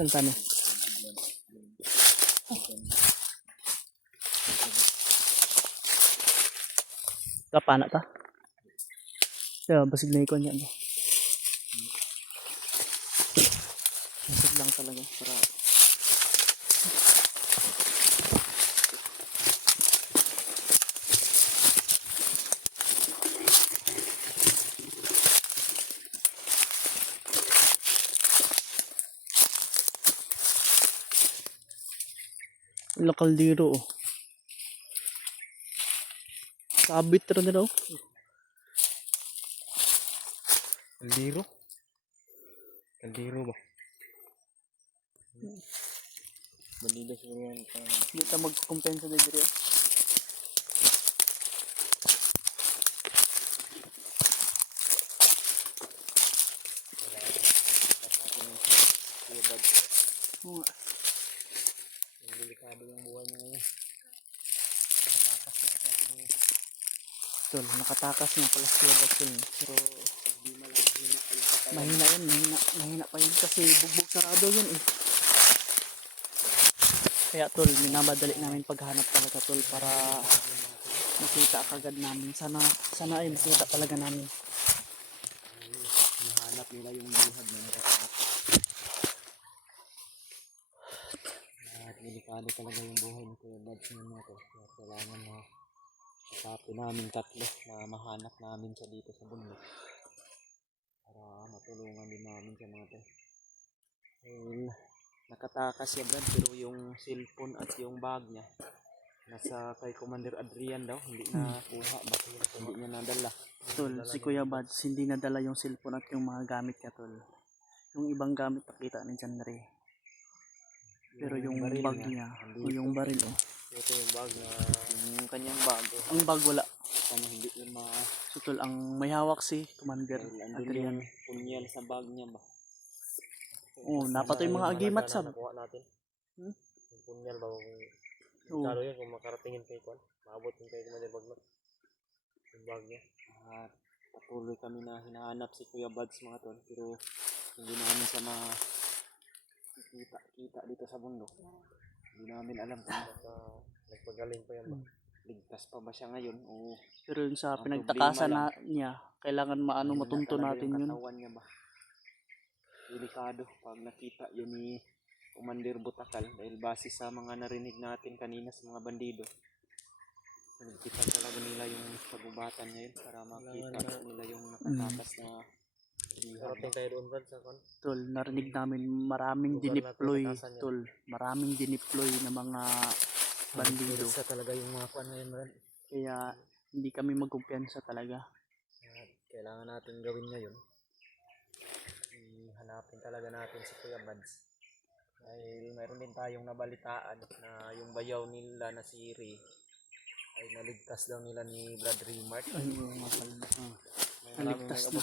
Santano. Kapana ta? Yeah, basig na ikon yan. Basig lang talaga para kaldero oh. Sabit rin na daw. Kaldero? Kaldero ba? Bandila siguro yan. Hindi ta magkukumpensa na dito. Oo. Delikado yung buhay mo ngayon. Tol, nakatakas nga pala siya Dagsil. Pero mahina yun, mahina pa yun kasi bugbog sarado yun eh. Kaya tol, minamadali namin paghanap talaga tol para makita kagad namin. Sana ay makita talaga namin. Hinahanap nila yung buhad na nakatakot. At delikado talaga yung buhay ni Kuya Buds na ito. Kaya kailangan na isapin namin tatlo na mahanap namin siya dito sa bundok. Para matulungan din namin siya mga ito. Well, nakatakas siya Brad pero yung cellphone at yung bag niya nasa kay Commander Adrian daw. Hindi na kuha basta hindi niya nadala. Tol, si Kuya Buds hindi nadala yung cellphone at yung mga gamit niya tol. Yung ibang gamit nakita ni John Ray. Pero yung bag niya, o yung baril oh. Ito yung bag na yung kanyang bag. Ang bag wala. Ano hindi yung So tol, ang may hawak si Commander Adrian. yung punyal sa bag niya ba? Oh, napatoy mga agimat sab. Nakuha natin. Yung punyal ba Oo. lalo yun kung makaratingin kay Kwan. Maabot yung kay Commander Bagnot. Yung bag niya. At patuloy kami na hinahanap si Kuya Buds mga tol. Pero hindi namin siya kita dito sa bundok. Hindi namin alam kung nagpagaling pa yan ba. Ligtas pa ba siya ngayon o Pero yung sa pinagtakasan na niya, kailangan matunto natin yun. katawan niya ba. Delikado pag nakita yun ni Commander Butakal dahil base sa mga narinig natin kanina sa mga bandido. Nagkita talaga nila yung pagubatan niya yun para makita nila yung nakatakas na Parating tayo doon Brad sa kon. Tol, narinig namin maraming dineploy tol. Maraming dineploy na mga bandido. Isa talaga yung mga kwan ngayon Brad. Kaya hindi kami magkumpiyansa talaga. Kailangan natin gawin ngayon. Hanapin talaga natin si Kuya Buds. Dahil mayroon din tayong nabalitaan na yung bayaw nila na si Ray ay naligtas daw nila ni Brad Remart. Ay, masal na. Naligtas na.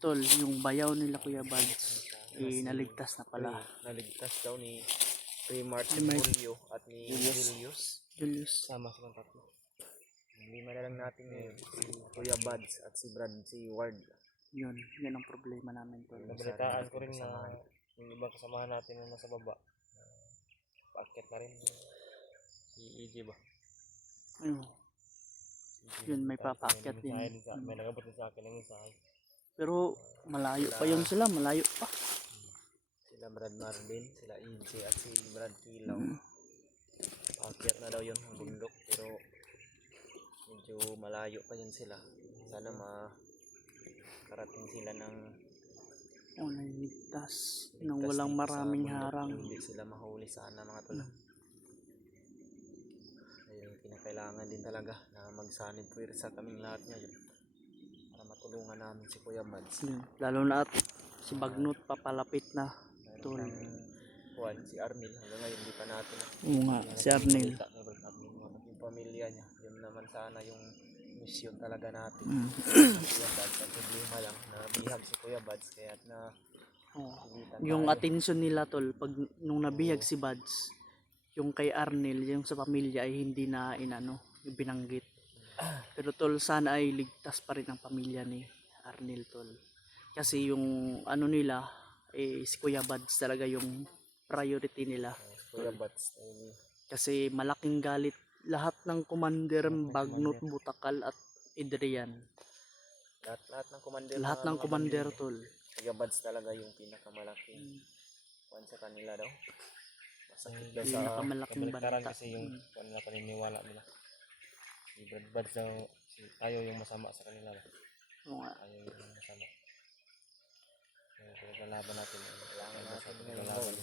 Tol, yung bayaw nila Kuya Buds, naligtas na pala. Naligtas daw ni Remart, si Julio at ni Julius. Sama silang tatlo. Lima na lang natin ngayon. Si Kuya Buds at si Brad, si Ward. Yan ang problema namin tol. Nabalitaan ko rin na yung ibang kasamahan natin na nasa baba. Paakyat na rin si EJ ba? Ayun. Yun, may papaakyat din. May nagabot din sa akin ng mensahe. Pero malayo pa yun sila, malayo pa. Sila Brad Marvin, sila EJ at si Brad Kilaw. Paakyat na daw yun ang bundok pero medyo malayo pa yun sila. Sana makarating sila ng ligtas nang walang maraming harang. Hindi sila mahuli sana mga tol. Ayun, kinakailangan din talaga na magsanib puwersa kaming lahat ngayon para matulungan namin si Kuya Buds. Lalo na at si Bagnot papalapit na tol. Si Arnel hanggang ngayon hindi pa natin. Oo nga, si Arnel. Yung pamilya niya, yun naman sana yung mission talaga natin. Kuya Buds, ang problema lang na bihag si Kuya Buds kaya na yung atensyon nila tol pag nung nabihag si Buds, yung kay Arnel, yung sa pamilya ay hindi na binanggit. Pero tol, sana ay ligtas pa rin ang pamilya ni Arnel tol. Kasi yung nila si Kuya Buds talaga yung priority nila. Kuya Bats. Kasi malaking galit lahat ng commander, Lahat ng Bagnot, commander. Butakal at Adrian. Lahat ng commander. Lahat ng commander tol. Kuya Bats talaga yung pinakamalaking kwan sa kanila daw. Masakit daw sa Pinakamalaking kabaliktaran banta. kasi yung kwan na paniniwala nila. Si Brad Bats daw, tayo yung masama sa kanila. Oo nga. Tayo yung masama. Kaya pinaglalaban natin. Kailangan natin ngayon.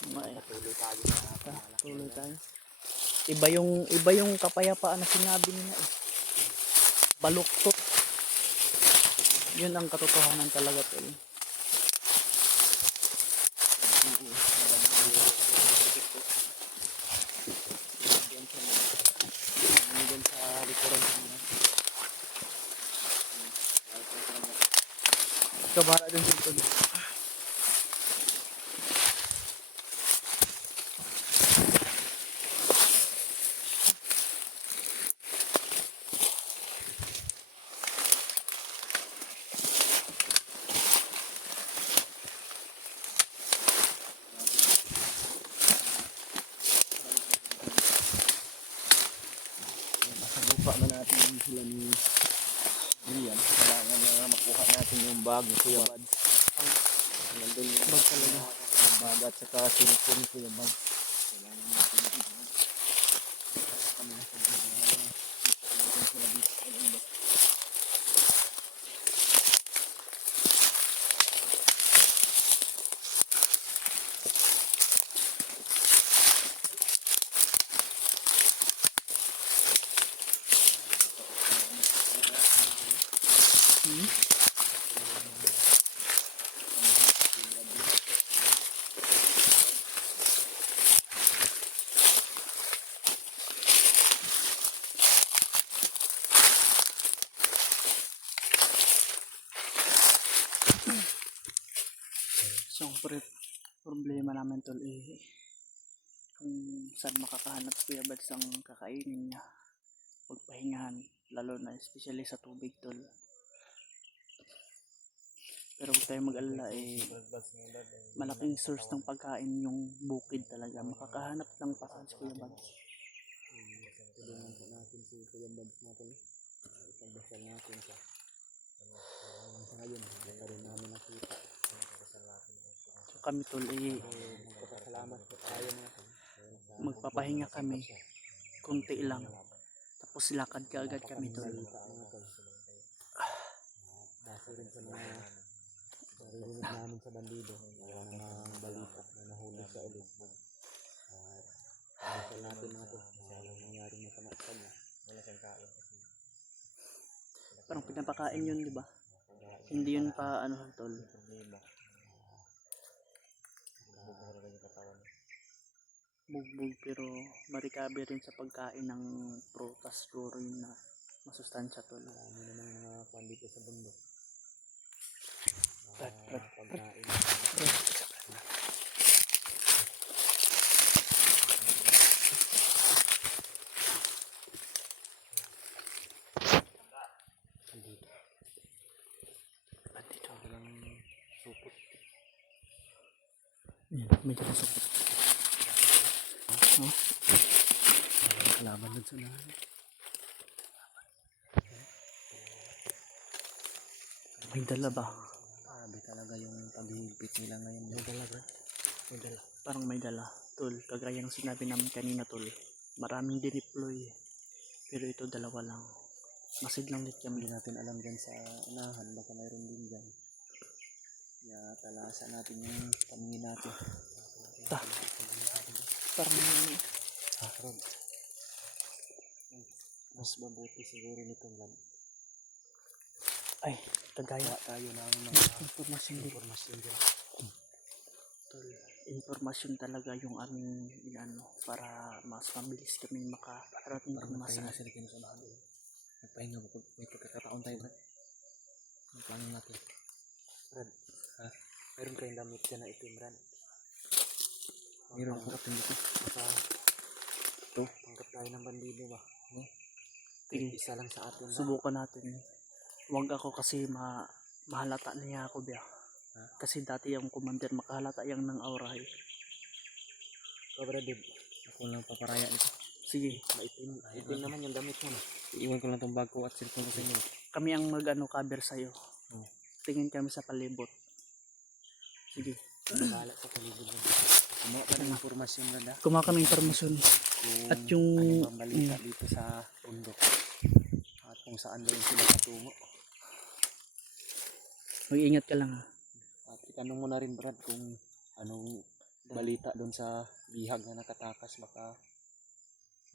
Patuloy tayo sa Tuloy tayo. Iba yung kapayapaan na sinabi nila eh. Baluktot. Yun ang katotohanan talaga tol. Ikaw bahala dun sa tol. Masabuka na natin yung sila ni Brian. Kailangan na makuha natin yung bag ni Kuya Bads. Nandun yung Bag talaga. bag at saka sinipon ni Kuya Bads. Kailangan natin yung bag. Kami na sila dito. So, problema namin tol eh, kung saan makakahanap si Kuya Bads ang kakainin niya, pagpahingahan, lalo na especially sa tubig tol. Pero huwag tayong mag-alala eh, malaking source ng pagkain yung bukid talaga, makakahanap lang pa si Kuya Bads. Tulungan po natin si Kuya Bads natin. Ipagdasal natin siya. Sa ngayon, hindi pa rin namin nakita. So, kami tol eh, Magpapasalamat po tayo natin. magpapahinga kami konti lang, tapos lakad ka agad kami tol. Base rin sa mga naririnig namin sa bandido. Wala namang balita na nahuli siya ulit. Dasal natin natin. Walang nangyaring masama sa kanya. Wala siyang kain kasi. Parang pinapakain yun di ba? Hindi yun pa ano tol. Problema. Bugbog yung katawan. Bugbog pero ma-recover rin sa pagkain ng prutas, chlorine na masustansya tol. Ano naman mga pandito sa bundok. Brad. Pagkain. Dito. Walang supot. Yan, may kapasok. Oh. Kalaban dun sa unahan. May dala ba? Grabe talaga yung paghihigpit nila ngayon. May dala bro. May dala. Parang may dala. Tol, kagaya ng sinabi namin kanina tol. Maraming dineploy. Pero ito dalawa lang. Masid lang dit kami. Hindi natin alam dyan sa unahan. Baka mayroon din dyan. Kaya talasan natin yung pamingin natin. Parang may Rod. Mas mabuti siguro nito lang. ay, kagaya. Tayo ng mga Informasyon din. dyan. Tol, informasyon talaga yung aming inano para mas mabilis kami makarating Parang kung masaan. magpahinga sila kinusunahan doon. Magpahinga ba? May pagkakataon tayo, Brad. Ang plano natin. Brad, ha? Mayroon kayong damit dyan na itim, Brad. Mayroon akong kapin dito. Baka ito, panggap tayo ng bandido ba? No? Sige, Isa lang sa atin. subukan natin. Huwag ako kasi mahalata niya ako biya. Kasi dati yung commander makahalata yang ng aura eh. So Brad, ako lang paparaya nito. Sige, Maitim. Itim naman yung damit mo. Iiwan ko lang tong bag ko at cellphone ko sa inyo. kami ang cover sa'yo. Oh. Tingin kami sa palibot. Sige. Bahala sa paligid lang. Kumuha ka ng informasyon na Kumuha kami impormasyon. kung At yung ano bang balita dito sa bundok. At kung saan ba yung sila patungo. Mag-ingat ka lang ha. At itanong mo na rin Brad kung anong balita doon sa bihag na nakatakas. Baka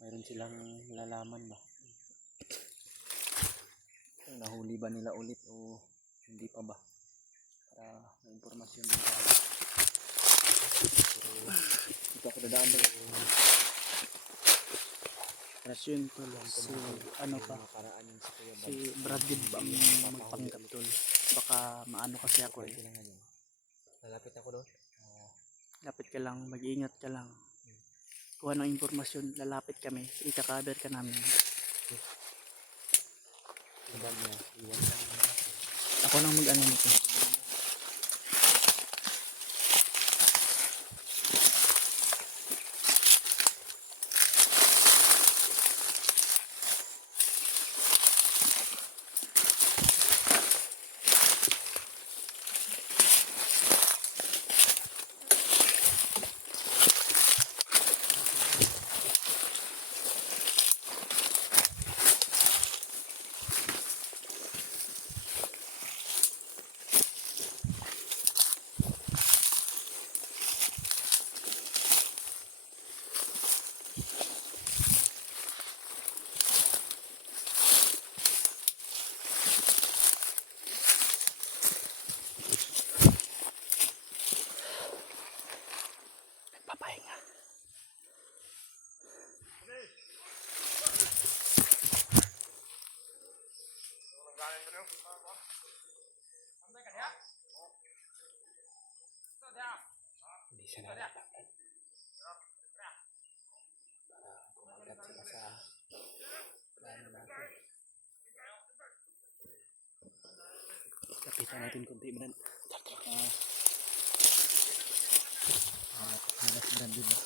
mayroon silang nalalaman ba. Kung nahuli ba nila ulit o hindi pa ba. Para may impormasyon din tayo. Pero dito ako dadaan doon. Rasyon tol. Si ano pa. Paraan yung sa Kuya Bad. Si Bradley ba ang magpanggap tol. Baka maano kasi ako eh. Pwede lang ngayon. Lalapit ako doon. Lapit ka lang, mag-iingat ka lang. Kung anong impormasyon, lalapit kami. Ika-cover ka namin. Yung bag niya, iwan lang. Ako nang mag-ano nito. Papahinga. Hindi siya nalalapan. Para kumagat sila sa plano natin. Kapitan natin kunti Brad. Hanap Brad diba?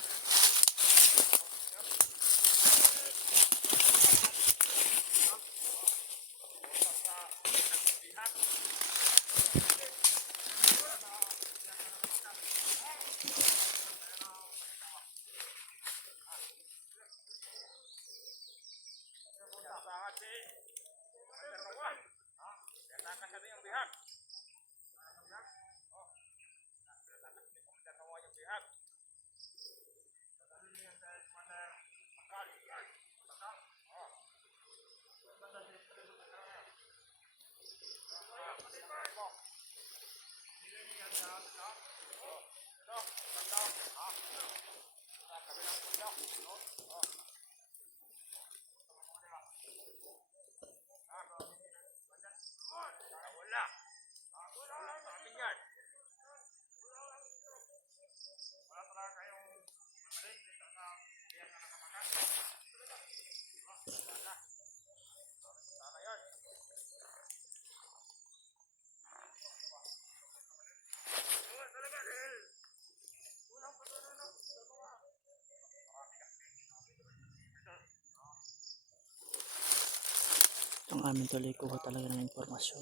Ang amin tuloy kuha talaga ng impormasyon.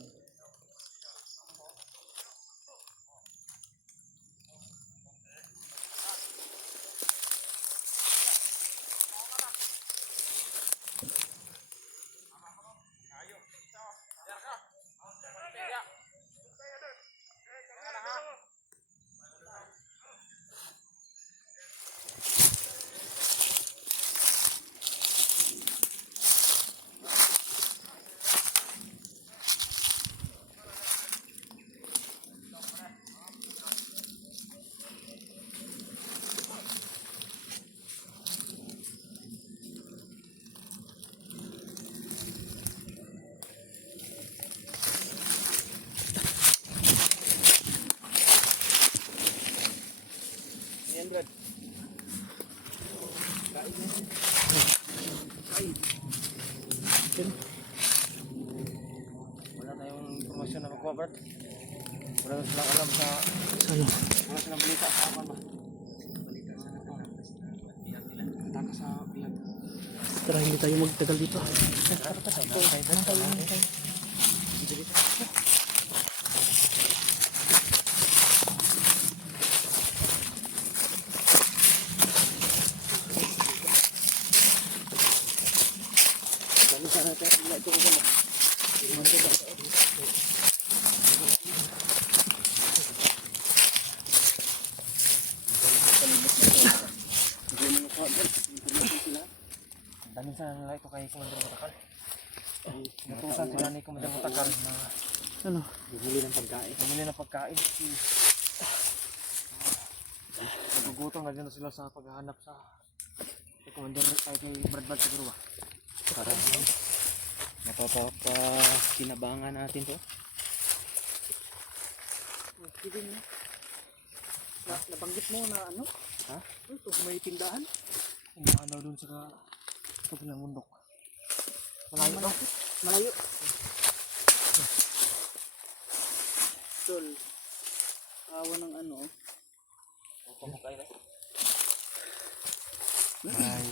Ayan Brad. Wala tayong informasyon na makuha Brad. Wala na silang alam sa... Saan? Wala silang balita sa aman ba? Balita sa ano ba? Bilang nila. Taka sa bilang. Tara, hindi tayo magtagal dito. Dami sana natin. Wala ito ko ba? Dami sana nila ito kay Commander Butakal. Natusan sila ni Commander Butakal na Ano? bumili ng pagkain. Bumili ng pagkain. Nagugutom na din sila sa paghahanap sa kay Commander ay kay Bradbad siguro ba? Para mapapakinabangan natin to. Sige na. Nabanggit mo na ano? Ha? Ito, may tindahan. Tindahan daw dun sa kabilang bundok. Malayo daw. Malayo. Tol, awa ng ano. Pamukay na. Ay.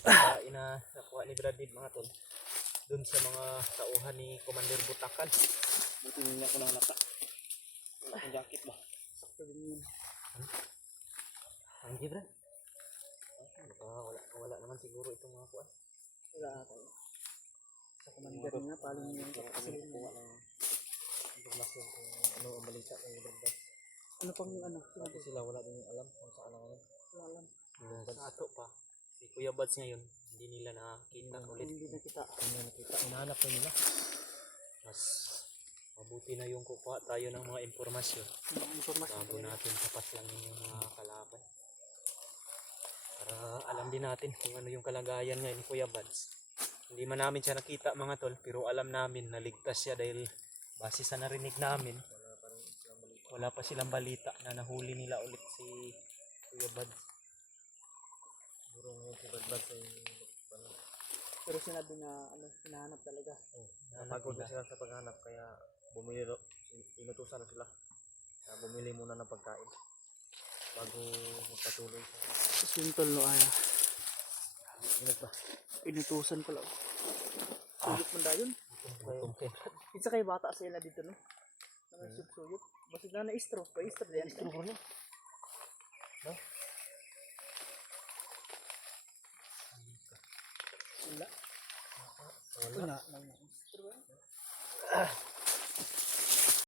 Pagkain na nakuha ni Bradid mga tol. Dun sa mga tauhan ni Commander Butakal. Buti nila ko ng lata. Wala akong jacket ba? Sakto din yun. Ang Brad. Wala naman siguro itong mga kuwan. Wala ako. Sa commander nga, paling yung Kami kuha ng informasyon kung ano ang balita kay Bradid. ano pang ano? Kasi sila wala din alam kung saan ang ano. Wala alam. Sa ato pa. Si Kuya Bads ngayon, hindi nila nakita ulit. Hindi na kita. Hindi nakita. Hinahanap na nila. Mas mabuti na yung kukuha tayo ng mga informasyon Mga informasyon. bago natin papaslang yung mga kalaban. Para alam din natin kung ano yung kalagayan ngayon ni Kuya Bads. Hindi man namin siya nakita mga tol, pero alam namin na ligtas siya dahil base sa narinig namin, wala pa silang balita na nahuli nila ulit si Kuya Bads. Siguro ngayon si Bads ay Pero sinabi na ano, hinahanap talaga. napagod na sila sa paghanap kaya inutusan na sila na bumili muna ng pagkain bago magpatuloy sa Tapos yung tol, no, ay, inag ba? inutusan ko lang. Suyot mo dayon. Gutom kayo. Isa kayo bata sila dito, no? Nang suyot. Basta na na-istro. Pa-istro din. Istro ko na. No? Wala. Wala. Wala. Istro.